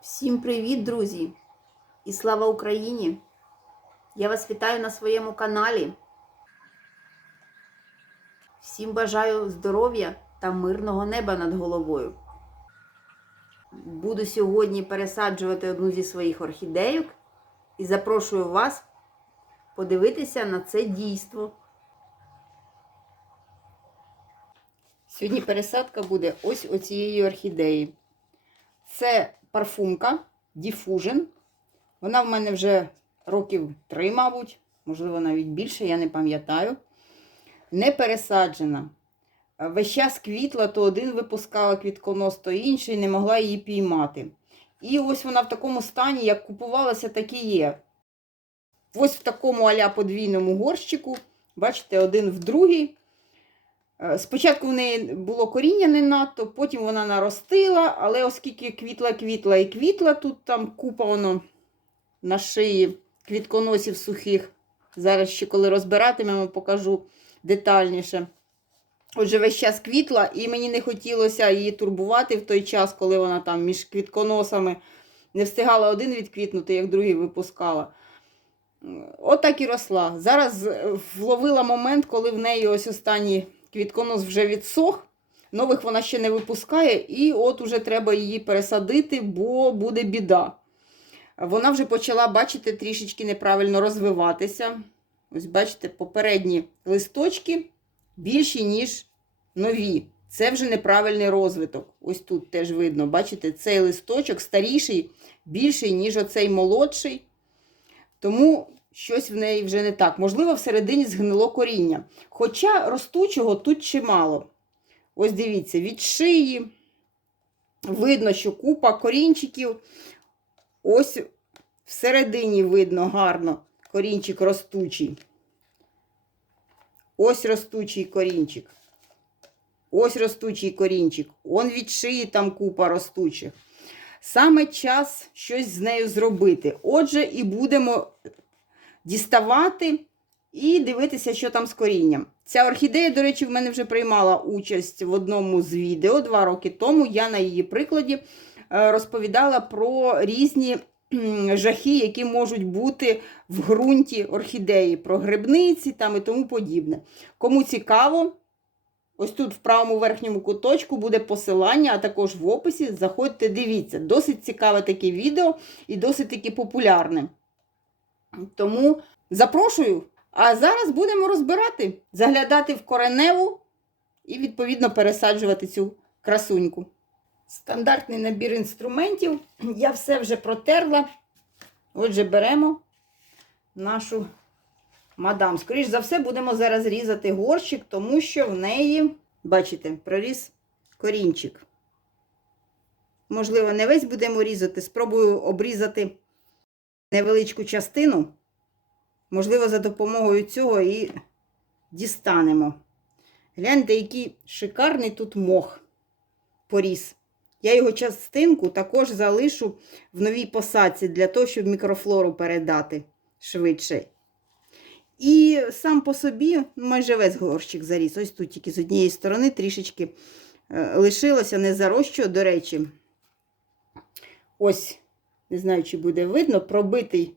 Всім привіт, друзі! І слава Україні! Я вас вітаю на своєму каналі. Всім бажаю здоров'я та мирного неба над головою. Буду сьогодні пересаджувати одну зі своїх орхідейок і запрошую вас подивитися на це дійство. Сьогодні пересадка буде ось оцієї орхідеї. Це парфумка Diffusion. Вона в мене вже років три, мабуть, можливо, навіть більше, я не пам'ятаю. Не пересаджена. Весь час квітла, то один випускала квітконос, то інший, не могла її піймати. І ось вона в такому стані, як купувалася, так і є. Ось в такому аля подвійному горщику. Бачите, один в другий. Е, Спочатку в неї було коріння не надто, потім вона наростила, але оскільки квітла, квітла і квітла, тут там купа воно на шиї квітконосів сухих. Зараз ще коли розбиратимемо, покажу детальніше. Отже, весь час квітла, і мені не хотілося її турбувати в той час, коли вона там між квітконосами не встигала один відквітнути, як другий випускала. От так і росла. Зараз вловила момент, коли в неї ось останній квітконос вже відсох, нових вона ще не випускає, і от уже треба її пересадити, бо буде біда. Вона вже почала, бачите, трішечки неправильно розвиватися. Ось, бачите, попередні листочки більші, ніж нові. Це вже неправильний розвиток. Ось тут теж видно, бачите, цей листочок старіший, більший, ніж оцей молодший. Тому щось в неї вже не так. Можливо, всередині згнило коріння. Хоча ростучого тут чимало. Ось дивіться, від шиї видно, що купа корінчиків. Ось всередині видно гарно корінчик ростучий. Ось ростучий корінчик. Ось ростучий корінчик. Он від шиї там купа ростучих. Саме час щось з нею зробити. Отже, і будемо діставати і дивитися, що там з корінням. Ця орхідея, до речі, в мене вже приймала участь в одному з відео два роки тому. Я на її прикладі е, розповідала про різні жахи, які можуть бути в ґрунті орхідеї, про грибниці там і тому подібне. Кому цікаво, ось тут в правому верхньому куточку буде посилання, а також в описі. Заходьте, дивіться. Досить цікаве таке відео і досить таки популярне. Тому запрошую. А зараз будемо розбирати, заглядати в кореневу і, відповідно, пересаджувати цю красуньку. Стандартний набір інструментів. Я все вже протерла. Отже, беремо нашу мадам. Скоріше за все, будемо зараз різати горщик, тому що в неї, бачите, проріс корінчик. Можливо, не весь будемо різати. Спробую обрізати невеличку частину. Можливо, за допомогою цього і дістанемо. Гляньте, який шикарний тут мох поріс. Я його частинку також залишу в новій посадці для того, щоб мікрофлору передати швидше. І сам по собі майже весь горщик заріс. Ось тут тільки з однієї сторони трішечки е, лишилося, не зарощу, до речі. Ось, не знаю, чи буде видно, пробитий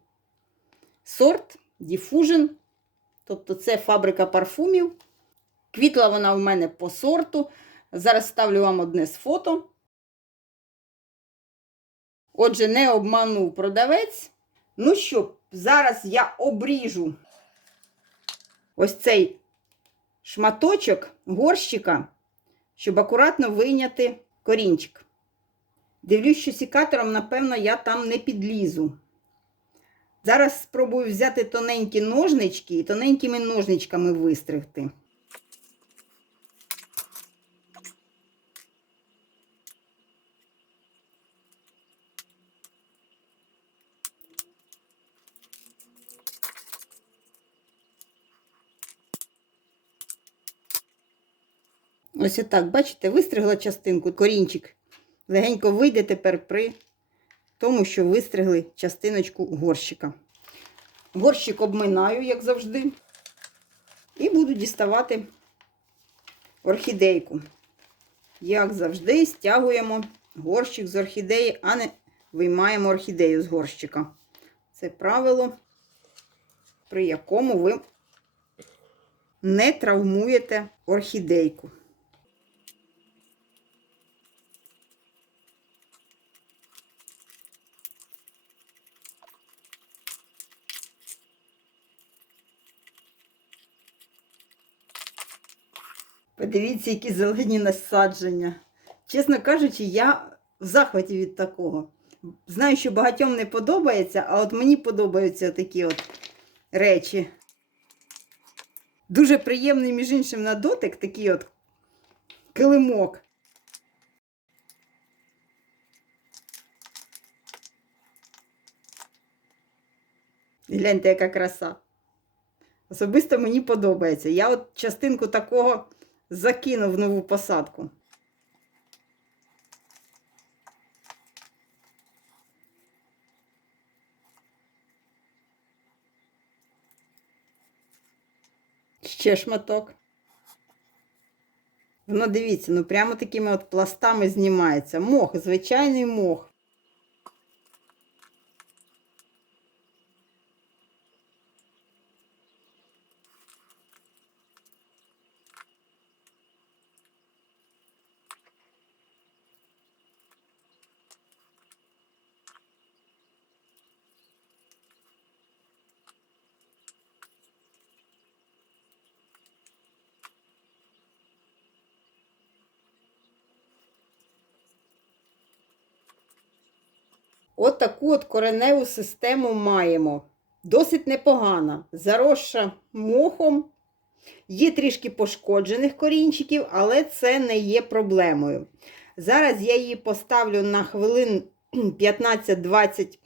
сорт Diffusion. Тобто це фабрика парфумів. Квітла вона в мене по сорту. Зараз ставлю вам одне з фото. Отже, не обманув продавець. Ну що, зараз я обріжу ось цей шматочок горщика, щоб акуратно вийняти корінчик. Дивлюсь, що сікатором, напевно, я там не підлізу. Зараз спробую взяти тоненькі ножнички і тоненькими ножничками вистригти. Ось отак, бачите, вистригла частинку, корінчик. Легенько вийде тепер при тому, що вистригли частиночку горщика. Горщик обминаю, як завжди, і буду діставати орхідейку. Як завжди, стягуємо горщик з орхідеї, а не виймаємо орхідею з горщика. Це правило, при якому ви не травмуєте орхідейку. Подивіться, які зелені насадження. Чесно кажучи, я в захваті від такого. Знаю, що багатьом не подобається, а от мені подобаються такі от речі. Дуже приємний, між іншим, на дотик такий от килимок. Гляньте, яка краса. Особисто мені подобається. Я от частинку такого закину в нову посадку. Ще шматок. Воно дивіться, ну прямо такими от пластами знімається. Мох, звичайний мох. От таку от кореневу систему маємо. Досить непогана. Заросша мохом. Є трішки пошкоджених корінчиків, але це не є проблемою. Зараз я її поставлю на хвилин 15-20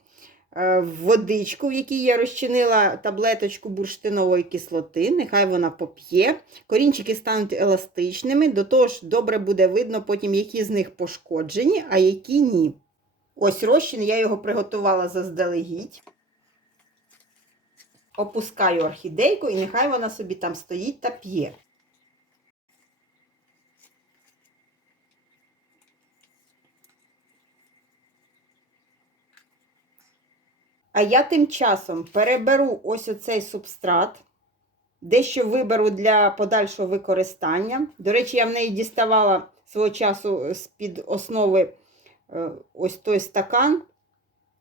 е, в водичку, в якій я розчинила таблеточку бурштинової кислоти. Нехай вона поп'є. Корінчики стануть еластичними, до того ж добре буде видно потім, які з них пошкоджені, а які ні. Ось розчин, я його приготувала заздалегідь. Опускаю орхідейку і нехай вона собі там стоїть та п'є. А я тим часом переберу ось оцей субстрат, дещо виберу для подальшого використання. До речі, я в неї діставала свого часу з-під основи ось той стакан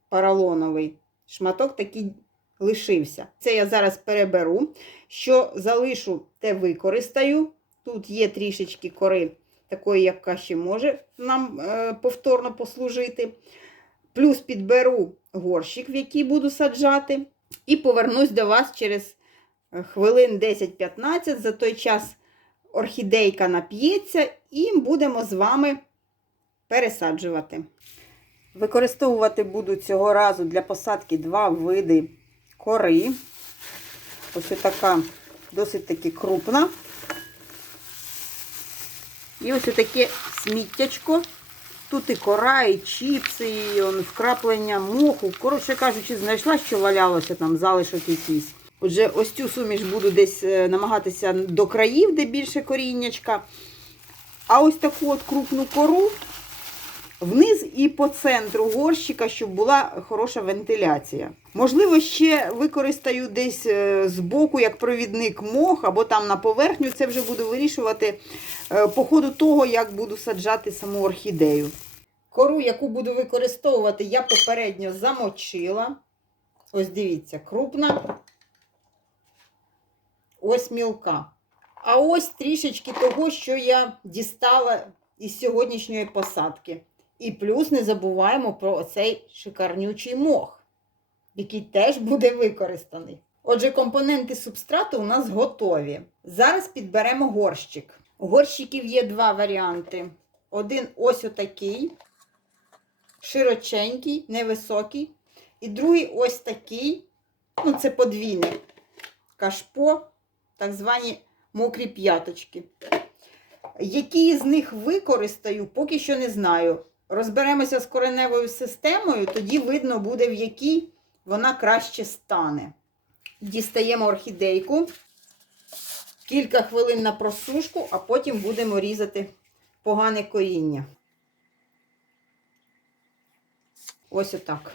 поролоновий. Шматок такий лишився. Це я зараз переберу. Що залишу, те використаю. Тут є трішечки кори, такої, яка ще може нам е, повторно послужити. Плюс підберу горщик, в який буду саджати. І повернусь до вас через е, хвилин 10-15. За той час орхідейка нап'ється, і будемо з вами пересаджувати. Використовувати буду цього разу для посадки два види кори. Ось така досить таки крупна. І ось таке сміттячко. Тут і кора, і чіпси, і он, вкраплення моху. Коротше кажучи, знайшла, що валялося там, залишок якийсь. Отже, ось цю суміш буду десь е, намагатися до країв, де більше коріннячка. А ось таку от крупну кору вниз і по центру горщика, щоб була хороша вентиляція. Можливо, ще використаю десь е, збоку як провідник мох, або там на поверхню. Це вже буду вирішувати е, по ходу того, як буду саджати саму орхідею. Кору, яку буду використовувати, я попередньо замочила. Ось дивіться, крупна. Ось мілка. А ось трішечки того, що я дістала із сьогоднішньої посадки. І плюс не забуваємо про оцей шикарнючий мох, який теж буде використаний. Отже, компоненти субстрату у нас готові. Зараз підберемо горщик. У горщиків є два варіанти. Один ось отакий, широченький, невисокий. І другий ось такий, ну це подвійний кашпо, так звані мокрі п'яточки. Які з них використаю, поки що не знаю. Розберемося з кореневою системою, тоді видно буде, в якій вона краще стане. Дістаємо орхідейку. Кілька хвилин на просушку, а потім будемо різати погане коріння. Ось отак.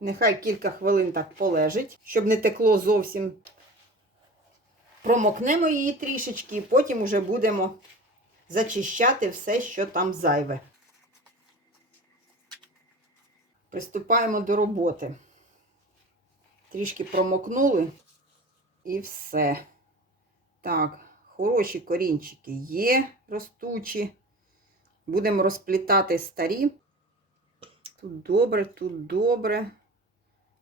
Нехай кілька хвилин так полежить, щоб не текло зовсім. Промокнемо її трішечки, і потім уже будемо зачищати все, що там зайве. Приступаємо до роботи. Трішки промокнули і все. Так, хороші корінчики є ростучі. Будемо розплітати старі. Тут добре, тут добре.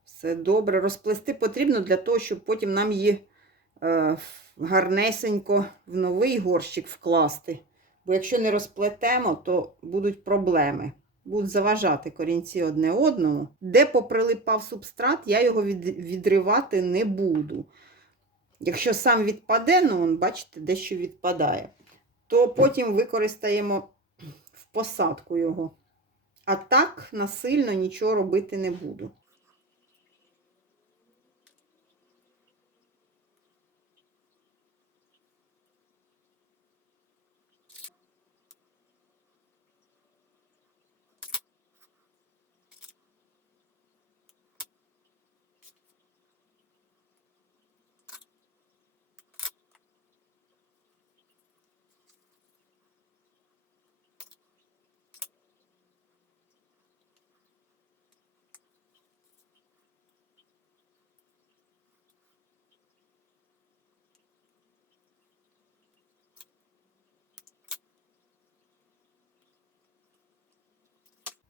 Все добре. Розплести потрібно для того, щоб потім нам її е, гарнесенько в новий горщик вкласти. Бо якщо не розплетемо, то будуть проблеми. Будуть заважати корінці одне одному. Де поприлипав субстрат, я його відривати не буду. Якщо сам відпаде, ну, он, бачите, дещо відпадає, то потім використаємо в посадку його. А так насильно нічого робити не буду.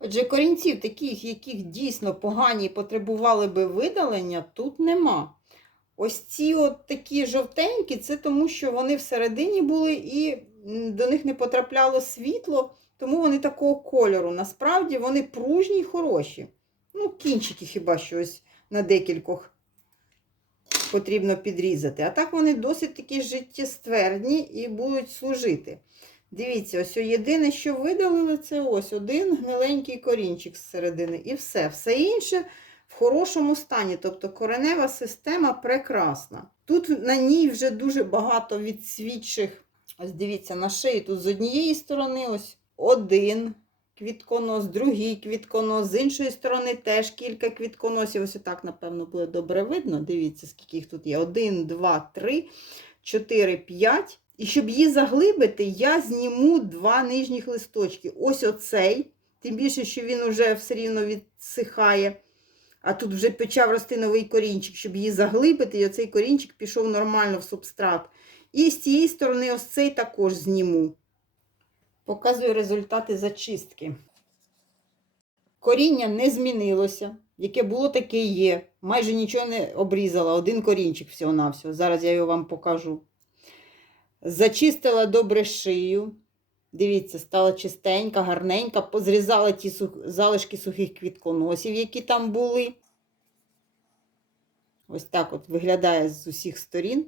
Отже, корінців таких, яких дійсно погані потребували би видалення, тут нема. Ось ці от такі жовтенькі, це тому, що вони всередині були і до них не потрапляло світло, тому вони такого кольору. Насправді вони пружні й хороші. Ну, кінчики хіба що ось на декількох потрібно підрізати. А так вони досить такі життєствердні і будуть служити. Дивіться, ось єдине, що видалили, це ось один гниленький корінчик з середини. І все. Все інше в хорошому стані. Тобто коренева система прекрасна. Тут на ній вже дуже багато відсвідчих. Ось дивіться, на шиї тут з однієї сторони ось один квітконос, другий квітконос, з іншої сторони теж кілька квітконосів. Ось отак, напевно, буде добре видно. Дивіться, скільки їх тут є. Один, два, три, чотири, п'ять. І щоб її заглибити, я зніму два нижніх листочки. Ось оцей, тим більше, що він вже все рівно відсихає. А тут вже почав рости новий корінчик, щоб її заглибити, і оцей корінчик пішов нормально в субстрат. І з цієї сторони ось цей також зніму. Показую результати зачистки. Коріння не змінилося. Яке було, таке і є. Майже нічого не обрізала. Один корінчик всього-навсього. Зараз я його вам покажу. Зачистила добре шию. Дивіться, стала чистенька, гарненька. Позрізала ті залишки сухих квітконосів, які там були. Ось так от виглядає з усіх сторін.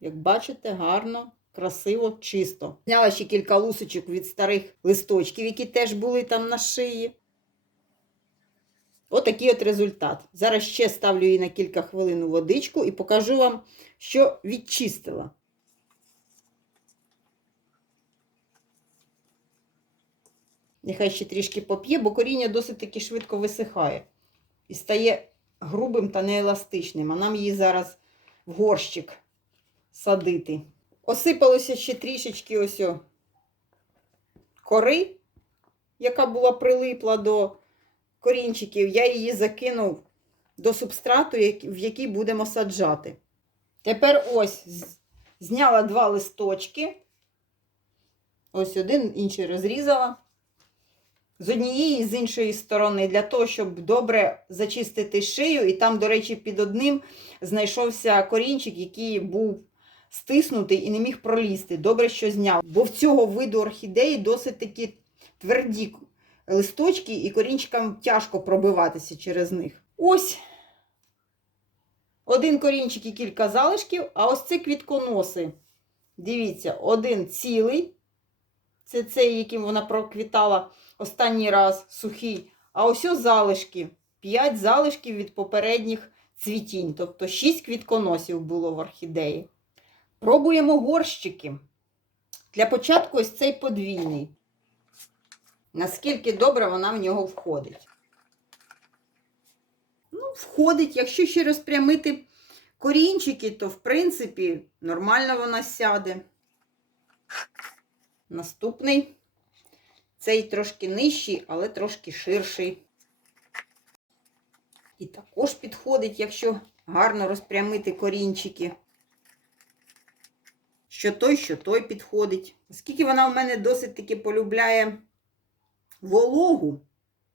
Як бачите, гарно, красиво, чисто. Зняла ще кілька лусочок від старих листочків, які теж були там на шиї. Отакий от результат. Зараз ще ставлю її на кілька хвилин у водичку і покажу вам, що відчистила. Нехай ще трішки поп'є, бо коріння досить таки швидко висихає. І стає грубим та нееластичним. А нам її зараз в горщик садити. Осипалося ще трішечки ось о кори, яка була прилипла до корінчиків. Я її закинув до субстрату, в який будемо саджати. Тепер ось зняла два листочки. Ось один, інший розрізала з однієї і з іншої сторони, для того, щоб добре зачистити шию. І там, до речі, під одним знайшовся корінчик, який був стиснутий і не міг пролізти. Добре, що зняв. Бо в цього виду орхідеї досить такі тверді листочки, і корінчикам тяжко пробиватися через них. Ось. Один корінчик і кілька залишків, а ось це квітконоси. Дивіться, один цілий. Це цей, яким вона проквітала останній раз сухий. А ось залишки. 5 залишків від попередніх цвітінь. Тобто 6 квітконосів було в орхідеї. Пробуємо горщики. Для початку ось цей подвійний. Наскільки добре вона в нього входить. Ну, входить, якщо ще розпрямити корінчики, то, в принципі, нормально вона сяде. Наступний. Цей трошки нижчий, але трошки ширший. І також підходить, якщо гарно розпрямити корінчики. Що той, що той підходить. Оскільки вона в мене досить таки полюбляє вологу,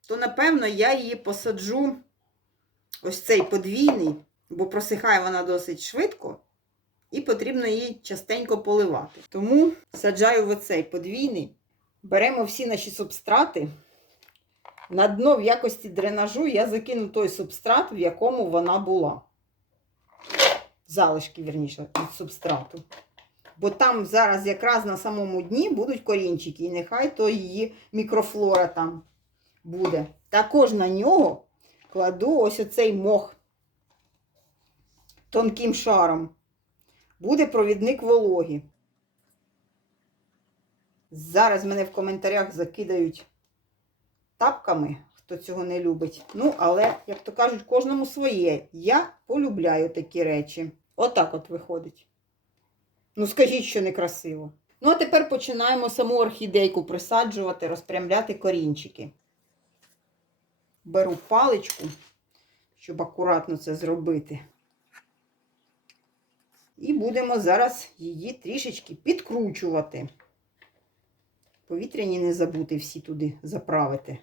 то, напевно, я її посаджу ось цей подвійний, бо просихає вона досить швидко, і потрібно її частенько поливати. Тому саджаю в оцей подвійний. Беремо всі наші субстрати. На дно в якості дренажу я закину той субстрат, в якому вона була. Залишки, вірніше, від субстрату. Бо там зараз якраз на самому дні будуть корінчики, і нехай то її мікрофлора там буде. Також на нього кладу ось оцей мох тонким шаром. Буде провідник вологі. Зараз мене в коментарях закидають тапками, хто цього не любить. Ну, але, як то кажуть, кожному своє. Я полюбляю такі речі. Отак от виходить. Ну, скажіть, що некрасиво. Ну, а тепер починаємо саму орхідейку присаджувати, розпрямляти корінчики. Беру паличку, щоб акуратно це зробити. І будемо зараз її трішечки підкручувати. Повітряні не забути всі туди заправити.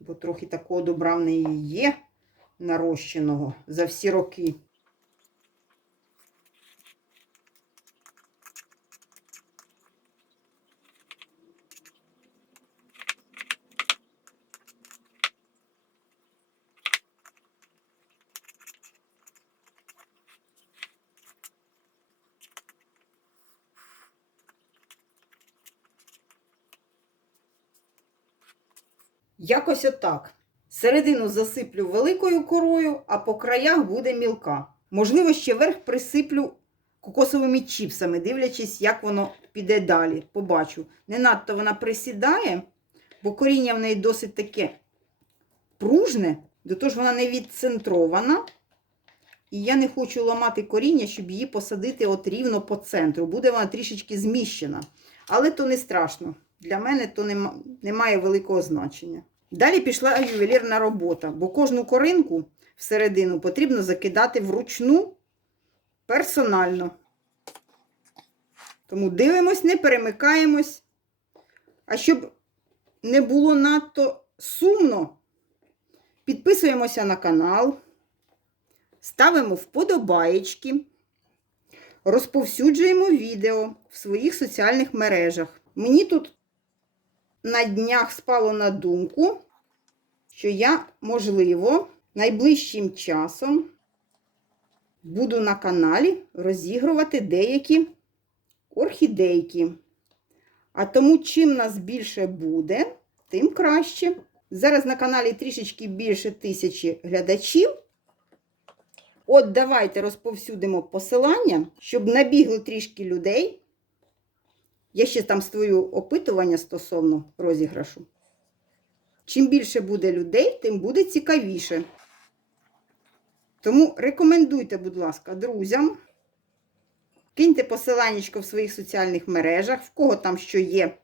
Бо трохи такого добра в неї є нарощеного за всі роки. Якось отак. Середину засиплю великою корою, а по краях буде мілка. Можливо, ще верх присиплю кокосовими чіпсами, дивлячись, як воно піде далі. Побачу. Не надто вона присідає, бо коріння в неї досить таке пружне, до того ж вона не відцентрована. І я не хочу ламати коріння, щоб її посадити от рівно по центру. Буде вона трішечки зміщена. Але то не страшно. Для мене то не має великого значення. Далі пішла ювелірна робота, бо кожну коринку всередину потрібно закидати вручну персонально. Тому дивимось, не перемикаємось. А щоб не було надто сумно, підписуємося на канал, ставимо вподобаєчки, розповсюджуємо відео в своїх соціальних мережах. Мені тут на днях спало на думку, що я, можливо, найближчим часом буду на каналі розігрувати деякі орхідейки. А тому, чим нас більше буде, тим краще. Зараз на каналі трішечки більше тисячі глядачів. От давайте розповсюдимо посилання, щоб набігло трішки людей. Я ще там створю опитування стосовно розіграшу. Чим більше буде людей, тим буде цікавіше. Тому рекомендуйте, будь ласка, друзям. Киньте посиланнячко в своїх соціальних мережах, в кого там що є.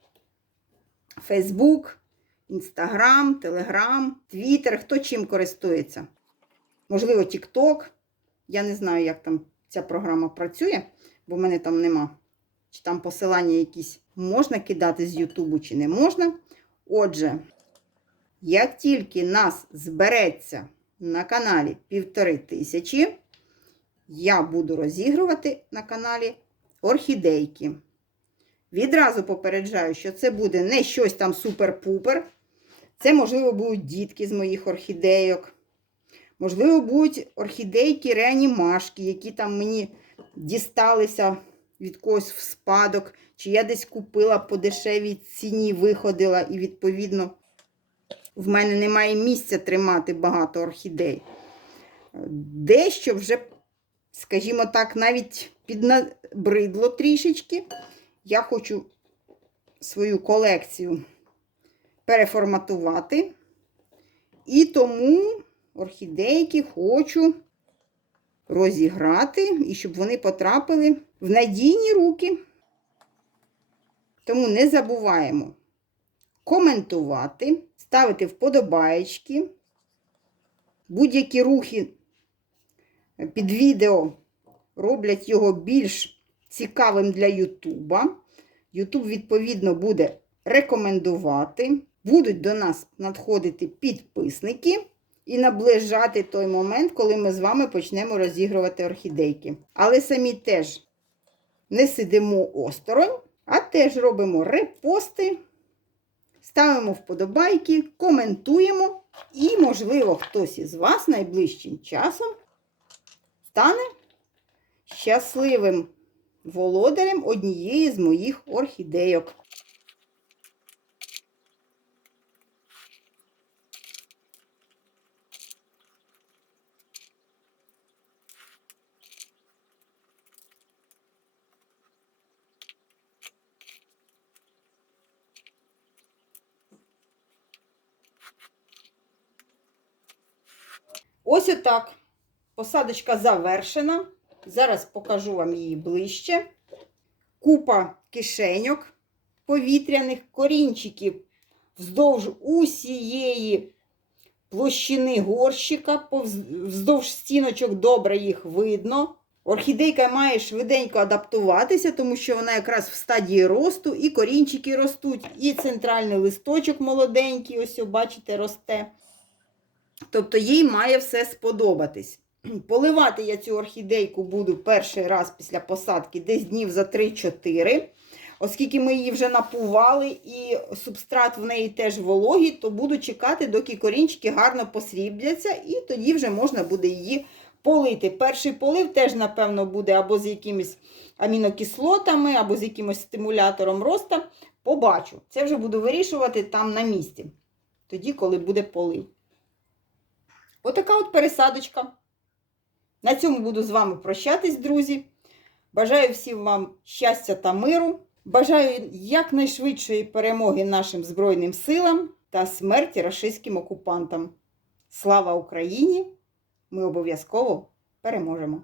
Фейсбук, Інстаграм, Телеграм, Твіттер, хто чим користується. Можливо, Тікток. Я не знаю, як там ця програма працює, бо в мене там нема. Чи там посилання якісь можна кидати з Ютубу, чи не можна. Отже, як тільки нас збереться на каналі півтори тисячі, я буду розігрувати на каналі орхідейки. Відразу попереджаю, що це буде не щось там супер-пупер. Це, можливо, будуть дітки з моїх орхідейок. Можливо, будуть орхідейки реанімашки, які там мені дісталися від когось в спадок, чи я десь купила по дешевій ціні, виходила, і, відповідно, в мене немає місця тримати багато орхідей. Дещо вже скажімо так, навіть піднабридло трішечки. Я хочу свою колекцію переформатувати. І тому орхідейки хочу розіграти, і щоб вони потрапили в надійні руки. Тому не забуваємо коментувати, ставити вподобаєчки. Будь-які рухи під відео роблять його більш цікавим для Ютуба. Ютуб, відповідно, буде рекомендувати. Будуть до нас надходити підписники і наближати той момент, коли ми з вами почнемо розігрувати орхідейки. Але самі теж не сидимо осторонь, а теж робимо репости, ставимо вподобайки, коментуємо. І, можливо, хтось із вас найближчим часом стане щасливим володарем однієї з моїх орхідейок. Ось отак. Посадочка завершена. Зараз покажу вам її ближче. Купа кишеньок повітряних корінчиків вздовж усієї площини горщика, вздовж стіночок добре їх видно. Орхідейка має швиденько адаптуватися, тому що вона якраз в стадії росту, і корінчики ростуть, і центральний листочок молоденький, ось, бачите, росте. Тобто їй має все сподобатись. Поливати я цю орхідейку буду перший раз після посадки, десь днів за 3-4. Оскільки ми її вже напували і субстрат в неї теж вологий, то буду чекати, доки корінчики гарно посрібляться, і тоді вже можна буде її полити. Перший полив теж, напевно, буде або з якимись амінокислотами, або з якимось стимулятором росту. Побачу. Це вже буду вирішувати там на місці. Тоді, коли буде полив. Отака от пересадочка. На цьому буду з вами прощатись, друзі. Бажаю всім вам щастя та миру. Бажаю якнайшвидшої перемоги нашим Збройним силам та смерті рашистським окупантам. Слава Україні! Ми обов'язково переможемо!